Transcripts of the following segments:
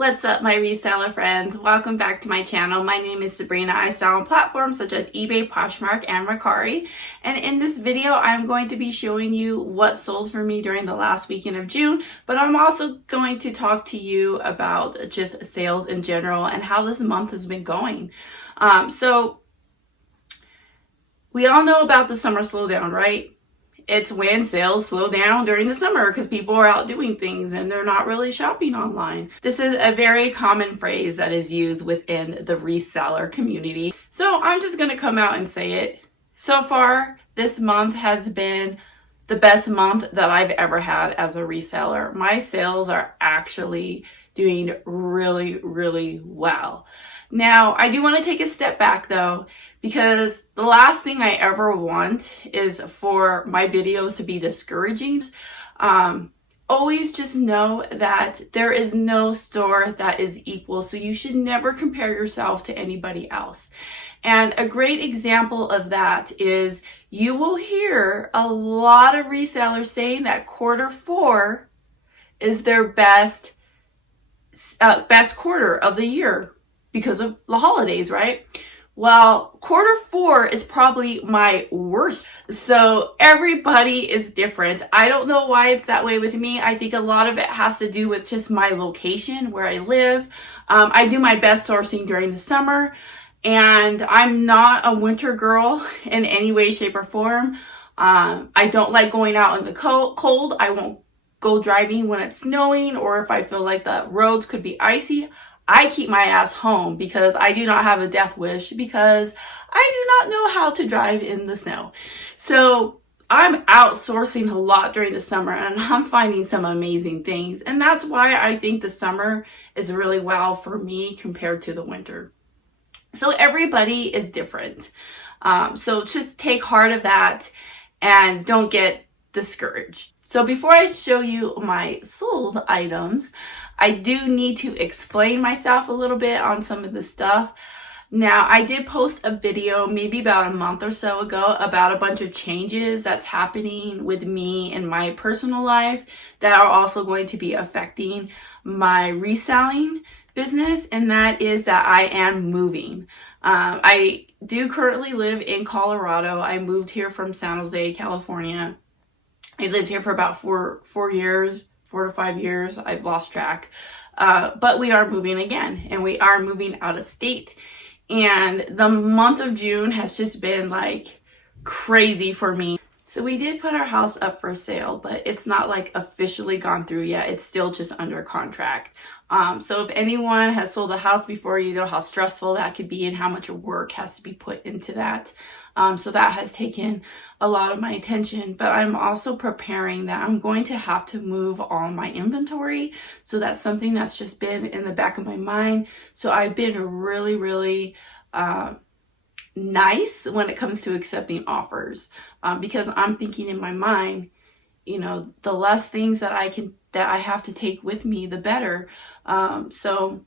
What's up, my reseller friends? Welcome back to my channel. My name is Sabrina. I sell on platforms such as eBay, Poshmark, and Mercari. And in this video, I'm going to be showing you what sold for me during the last weekend of June, but I'm also going to talk to you about just sales in general and how this month has been going. So we all know about the summer slowdown, right? It's when sales slow down during the summer because people are out doing things and they're not really shopping online. This is a very common phrase that is used within the reseller community. So I'm just going to come out and say it. So far, this month has been the best month that I've ever had as a reseller. My sales are actually doing really, really well. Now, I do want to take a step back though, because the last thing I ever want is for my videos to be discouraging. Always just know that there is no store that is equal, so you should never compare yourself to anybody else. And a great example of that is you will hear a lot of resellers saying that Q4 is their best quarter of the year because of the holidays, right? Well, Q4 is probably my worst. So everybody is different. I don't know why it's that way with me. I think a lot of it has to do with just my location, where I live. I do my best sourcing during the summer, and I'm not a winter girl in any way, shape, or form. I don't like going out in the cold. I won't go driving when it's snowing, or if I feel like the roads could be icy. I keep my ass home because I do not have a death wish, because I do not know how to drive in the snow. So I'm outsourcing a lot during the summer, and I'm finding some amazing things. And that's why I think the summer is really well for me compared to the winter. So everybody is different. So just take heart of that and don't get discouraged. So before I show you my sold items, I do need to explain myself a little bit on some of the stuff. Now, I did post a video maybe about a month or so ago about a bunch of changes that's happening with me in my personal life that are also going to be affecting my reselling business, and that is that I am moving. I do currently live in Colorado. I moved here from San Jose, California. I lived here for about 4 to 5 years. I've lost track. But we are moving again, and we are moving out of state. And the month of June has just been like crazy for me. So we did put our house up for sale, but it's not like officially gone through yet. It's still just under contract. So if anyone has sold a house before, you know how stressful that could be and how much work has to be put into that. So that has taken a lot of my attention, but I'm also preparing that I'm going to have to move all my inventory. So that's something that's just been in the back of my mind. So I've been really, really nice when it comes to accepting offers, because I'm thinking in my mind, you know, the less things that I have to take with me, the better. So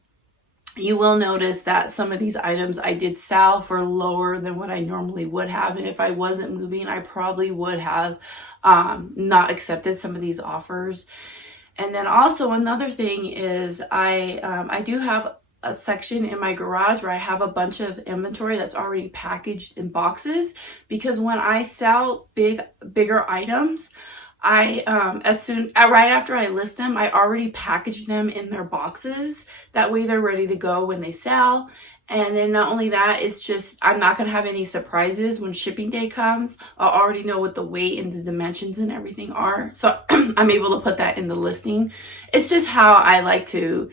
you will notice that some of these items I did sell for lower than what I normally would have. And if I wasn't moving, I probably would have not accepted some of these offers. And then also another thing is I do have a section in my garage where I have a bunch of inventory that's already packaged in boxes, because when I sell bigger items, right after I list them, I already package them in their boxes. That way they're ready to go when they sell. And then not only that, it's just, I'm not going to have any surprises when shipping day comes. I'll already know what the weight and the dimensions and everything are. So I'm able to put that in the listing. It's just how I like to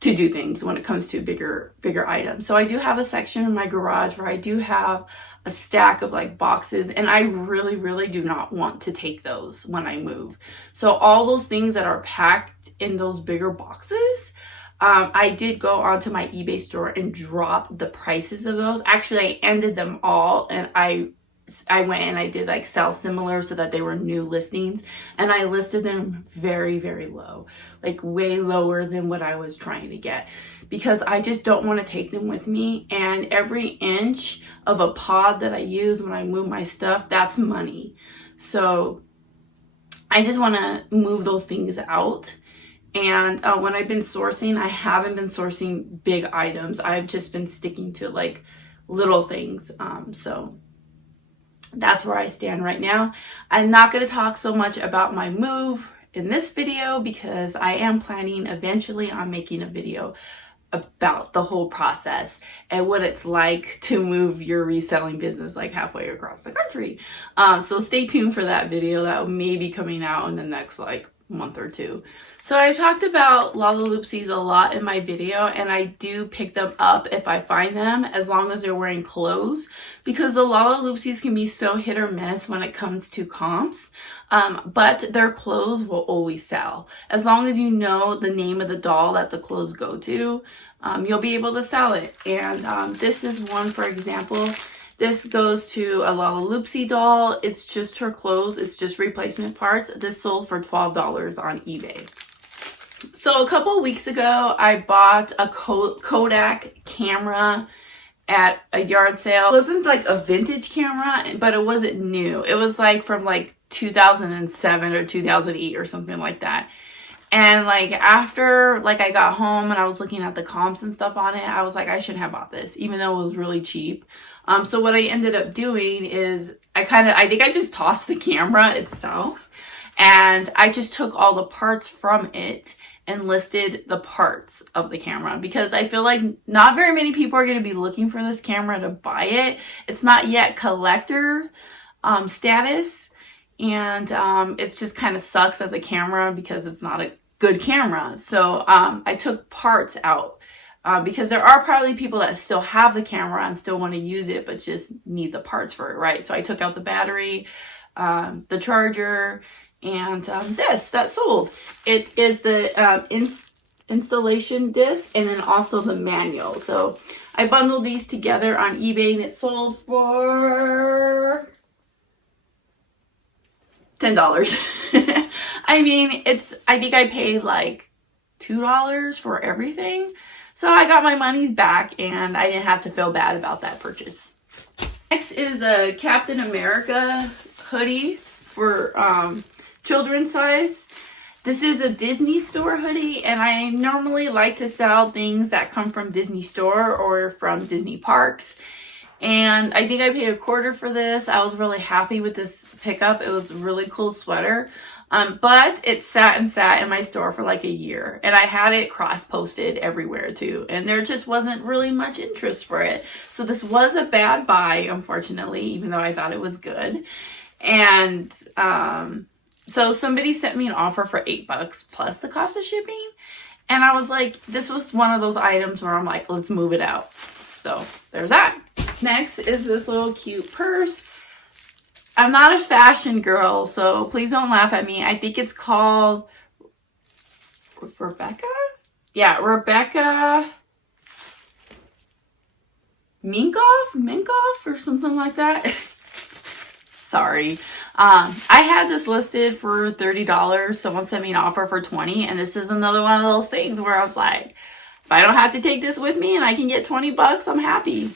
do things when it comes to bigger items. So I do have a section in my garage where I do have a stack of like boxes, and I really, really do not want to take those when I move. So all those things that are packed in those bigger boxes, I did go onto my eBay store and drop the prices of those. Actually, I ended them all, and I went and I did like sell similar so that they were new listings, and I listed them very, very low, like way lower than what I was trying to get, because I just don't want to take them with me. And every inch of a pod that I use when I move my stuff, that's money. So I just want to move those things out And when I've been sourcing, I haven't been sourcing big items. I've just been sticking to like little things. So that's where I stand right now. I'm not going to talk so much about my move in this video because I am planning eventually on making a video about the whole process and what it's like to move your reselling business like halfway across the country. So stay tuned for that video. That may be coming out in the next like month or two. So I talked about Lalaloopsies a lot in my video, and I do pick them up if I find them, as long as they're wearing clothes, because the Lalaloopsies can be so hit or miss when it comes to comps, but their clothes will always sell. As long as you know the name of the doll that the clothes go to, you'll be able to sell it. And this is one, for example. This goes to a Lalaloopsy doll. It's just her clothes. It's just replacement parts. This sold for $12 on eBay. So a couple weeks ago, I bought a Kodak camera at a yard sale. It wasn't like a vintage camera, but it wasn't new. It was like from like 2007 or 2008 or something like that. And like after like I got home and I was looking at the comps and stuff on it, I was like, I shouldn't have bought this, even though it was really cheap. So what I ended up doing is I think I just tossed the camera itself, and I just took all the parts from it and listed the parts of the camera, because I feel like not very many people are going to be looking for this camera to buy it. It's not yet collector status, and it just kind of sucks as a camera because it's not a good camera. So I took parts out because there are probably people that still have the camera and still want to use it but just need the parts for it, right? So I took out the battery, the charger, and this that sold. It is the installation disc and then also the manual. So I bundled these together on eBay, and it sold for $10. I mean, I think I paid like $2 for everything. So I got my money back and I didn't have to feel bad about that purchase. Next is a Captain America hoodie for children's size. This is a Disney Store hoodie, and I normally like to sell things that come from Disney Store or from Disney parks. And I think I paid $1 for this. I was really happy with this pickup. It was a really cool sweater. But it sat in my store for like a year, and I had it cross-posted everywhere too, and there just wasn't really much interest for it. So this was a bad buy, unfortunately, even though I thought it was good. And so somebody sent me an offer for $8 plus the cost of shipping, and I was like, this was one of those items where I'm like, let's move it out. So there's that. Next is this little cute purse. I'm not a fashion girl, so please don't laugh at me. I think it's called Rebecca? Yeah, Rebecca Minkoff or something like that. Sorry. I had this listed for $30. Someone sent me an offer for $20, and this is another one of those things where I was like, if I don't have to take this with me and I can get $20, I'm happy.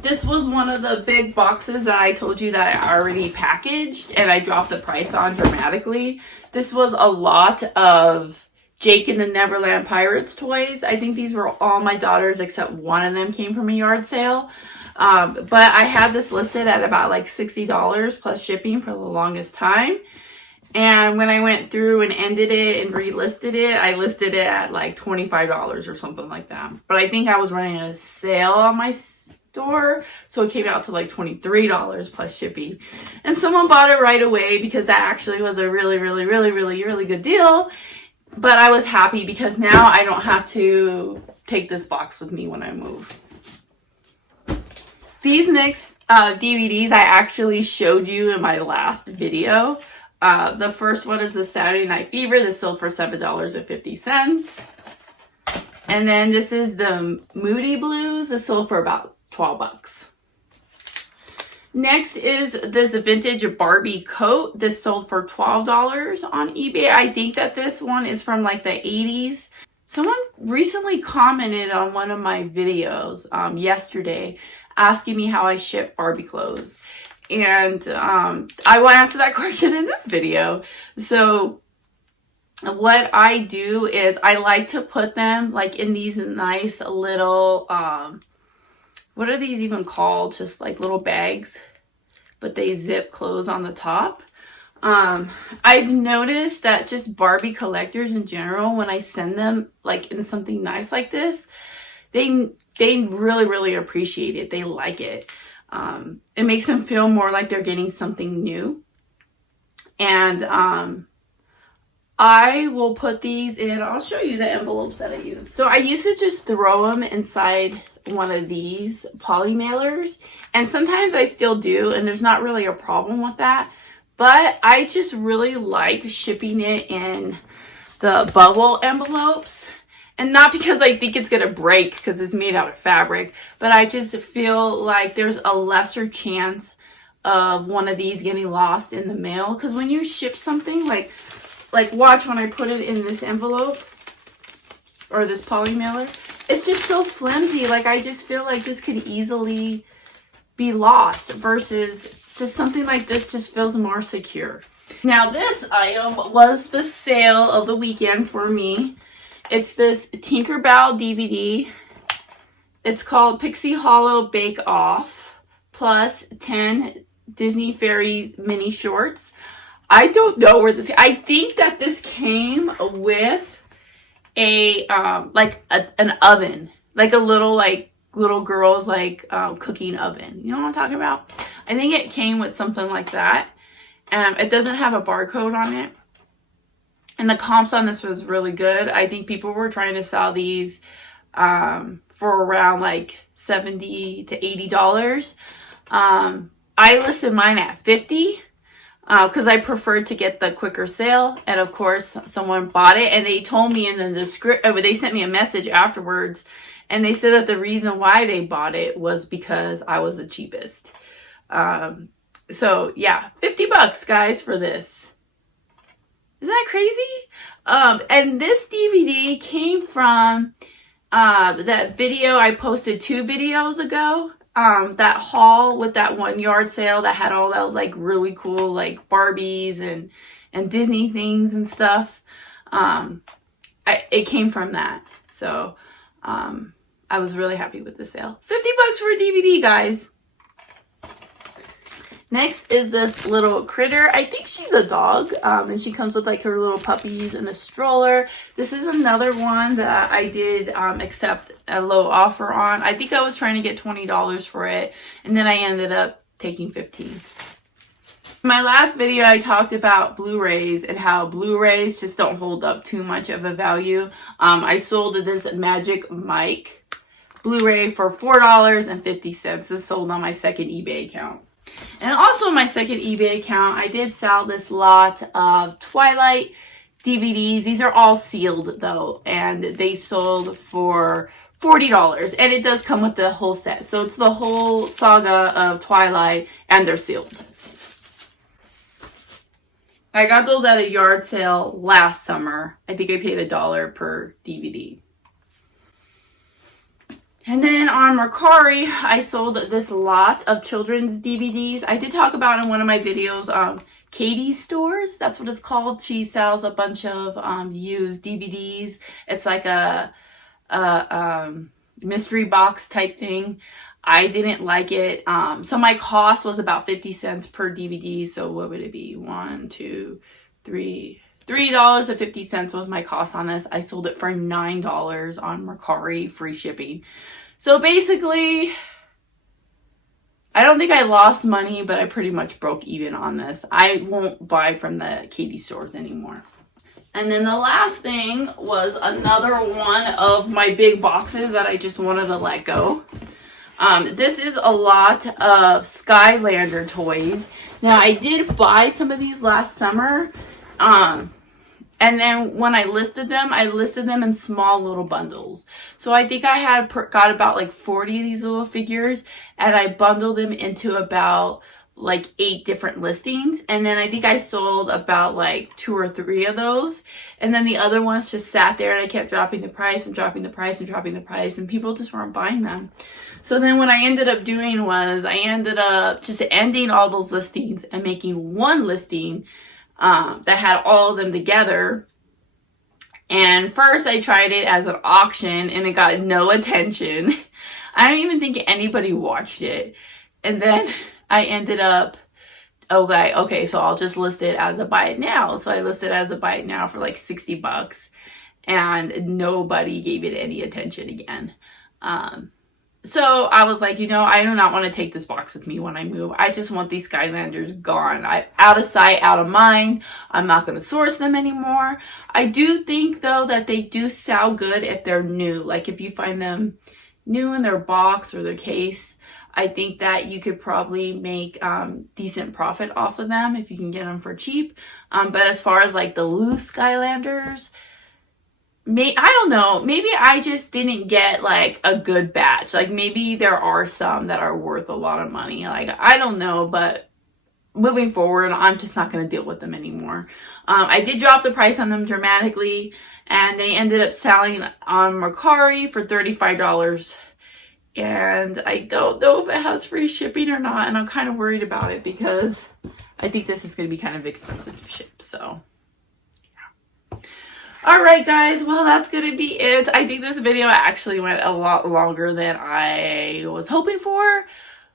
This was one of the big boxes that I told you that I already packaged and I dropped the price on dramatically. This was a lot of Jake and the Neverland Pirates toys. I think these were all my daughters except one of them came from a yard sale. But I had this listed at about like $60 plus shipping for the longest time. And when I went through and ended it and relisted it, I listed it at like $25 or something like that. But I think I was running a sale on my store, so it came out to like $23 plus shipping. And someone bought it right away because that actually was a really good deal. But I was happy because now I don't have to take this box with me when I move. These next DVDs I actually showed you in my last video. The first one is the Saturday Night Fever. This sold for $7.50. And then this is the Moody Blues. This sold for about $12. Next is this vintage Barbie coat. This sold for $12 on eBay. I think that this one is from like the 80s. Someone recently commented on one of my videos yesterday asking me how I ship Barbie clothes. And I will answer that question in this video. So what I do is I like to put them like in these nice little, what are these even called? Just like little bags, but they zip close on the top. I've noticed that just Barbie collectors in general, when I send them like in something nice like this, they really appreciate it. They like it. It makes them feel more like they're getting something new. And I will put these in, I'll show you the envelopes that I use. So I used to just throw them inside one of these poly mailers, and sometimes I still do, and there's not really a problem with that. But I just really like shipping it in the bubble envelopes. And not because I think it's going to break because it's made out of fabric, but I just feel like there's a lesser chance of one of these getting lost in the mail. Because when you ship something, like watch when I put it in this envelope or this poly mailer, it's just so flimsy. Like I just feel like this could easily be lost versus just something like this just feels more secure. Now this item was the sale of the weekend for me. It's this Tinkerbell DVD. It's called Pixie Hollow Bake Off plus 10 Disney Fairies mini shorts. I don't know where this, I think that this came with a an oven, like a little girl's cooking oven. You know what I'm talking about? I think it came with something like that. It doesn't have a barcode on it. And the comps on this was really good. I think people were trying to sell these for around like $70 to $80. I listed mine at $50 because I preferred to get the quicker sale. And of course, someone bought it, and they told me in the description, they sent me a message afterwards, and they said that the reason why they bought it was because I was the cheapest. So yeah, $50 guys for this. Isn't that crazy? And this DVD came from that video I posted 2 videos ago. That haul with that 1 yard sale that had all those like really cool like Barbies and Disney things and stuff. It came from that. So I was really happy with the sale. $50 for a DVD, guys. Next is this little critter. I think she's a dog, and she comes with like her little puppies and a stroller. This is another one that I did accept a low offer on. I think I was trying to get $20 for it, and then I ended up taking $15. In my last video, I talked about Blu-rays and how Blu-rays just don't hold up too much of a value. I sold this Magic Mike Blu-ray for $4.50. This sold on my second eBay account. And also my second eBay account, I did sell this lot of Twilight DVDs. These are all sealed though, and they sold for $40. And it does come with the whole set. So it's the whole saga of Twilight, and they're sealed. I got those at a yard sale last summer. I think I paid $1 per DVD. And then on Mercari, I sold this lot of children's DVDs. I did talk about in one of my videos, Katie's Stores. That's what it's called. She sells a bunch of used DVDs. It's like a mystery box type thing. I didn't like it. So my cost was about 50 cents per DVD. So what would it be? $3.50 was my cost on this. I sold it for $9 on Mercari, free shipping. So basically, I don't think I lost money, but I pretty much broke even on this. I won't buy from the Katie stores anymore. And then the last thing was another one of my big boxes that I just wanted to let go. This is a lot of Skylander toys. Now, I did buy some of these last summer. And then when I listed them in small little bundles. So I think I had got about like 40 of these little figures, and I bundled them into about like 8 different listings. And then I think I sold about like 2 or 3 of those. And then the other ones just sat there, and I kept dropping the price and dropping the price and dropping the price, and people just weren't buying them. So then what I ended up doing was I ended up just ending all those listings and making one listing that had all of them together. And first I tried it as an auction and it got no attention. I don't even think anybody watched it. And then I ended up, okay, so I'll just list it as a buy it now. So I listed it as a buy it now for like 60 bucks and nobody gave it any attention again. So I was like, I do not want to take this box with me when I move. I just want these Skylanders gone. Out of sight, out of mind. I'm not going to source them anymore. I do think, though, that they do sell good if they're new. Like, if you find them new in their box or their case, I think that you could probably make decent profit off of them if you can get them for cheap. But as far as, like, the loose Skylanders, I don't know, maybe I just didn't get like a good batch. Like maybe there are some that are worth a lot of money. Like I don't know, but moving forward, I'm just not going to deal with them anymore. I did drop the price on them dramatically and they ended up selling on Mercari for $35. And I don't know if it has free shipping or not. And I'm kind of worried about it because I think this is going to be kind of expensive to ship. So alright guys, well that's gonna be it. I think this video actually went a lot longer than I was hoping for,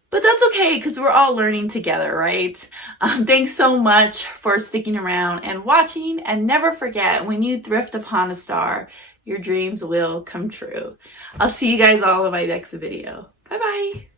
but that's okay because we're all learning together, right? Thanks so much for sticking around and watching, and never forget, when you thrift upon a star, your dreams will come true. I'll see you guys all in my next video. Bye bye!